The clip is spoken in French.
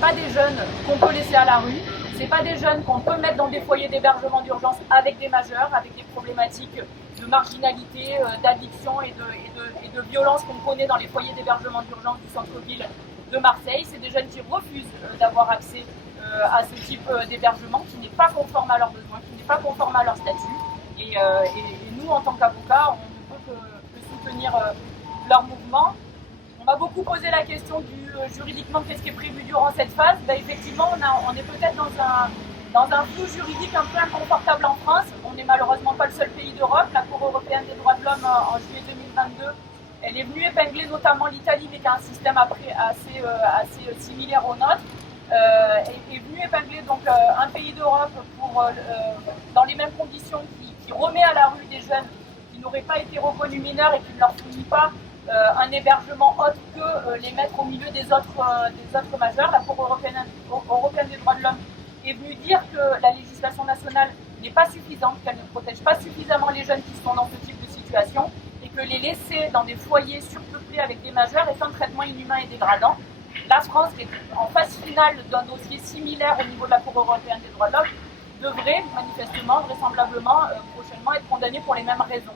pas des jeunes qu'on peut laisser à la rue, c'est pas des jeunes qu'on peut mettre dans des foyers d'hébergement d'urgence avec des majeurs, avec des problématiques de marginalité, d'addiction et de violence qu'on connaît dans les foyers d'hébergement d'urgence du centre-ville de Marseille. C'est des jeunes qui refusent d'avoir accès à ce type d'hébergement qui n'est pas conforme à leurs besoins, qui n'est pas conforme à leur statut. Et nous, en tant qu'avocats, on ne peut que soutenir leur mouvement. On m'a beaucoup posé la question du juridiquement qu'est-ce qui est prévu durant cette phase. Effectivement, on est peut-être dans un flou juridique un peu inconfortable en France. On n'est malheureusement pas le seul pays d'Europe. La Cour européenne des droits de l'homme en juillet 2022, elle est venue épingler notamment l'Italie, mais qui a un système assez similaire au nôtre. Est venu épingler donc un pays d'Europe dans les mêmes conditions qui remet à la rue des jeunes qui n'auraient pas été reconnus mineurs et qui ne leur fournit pas un hébergement autre que les mettre au milieu des autres majeurs. La Cour européenne des droits de l'homme est venue dire que la législation nationale n'est pas suffisante, qu'elle ne protège pas suffisamment les jeunes qui sont dans ce type de situation et que les laisser dans des foyers surpeuplés avec des majeurs est un traitement inhumain et dégradant. La France, qui est en phase finale d'un dossier similaire au niveau de la Cour européenne des droits de l'homme, devrait manifestement, vraisemblablement, prochainement être condamnée pour les mêmes raisons.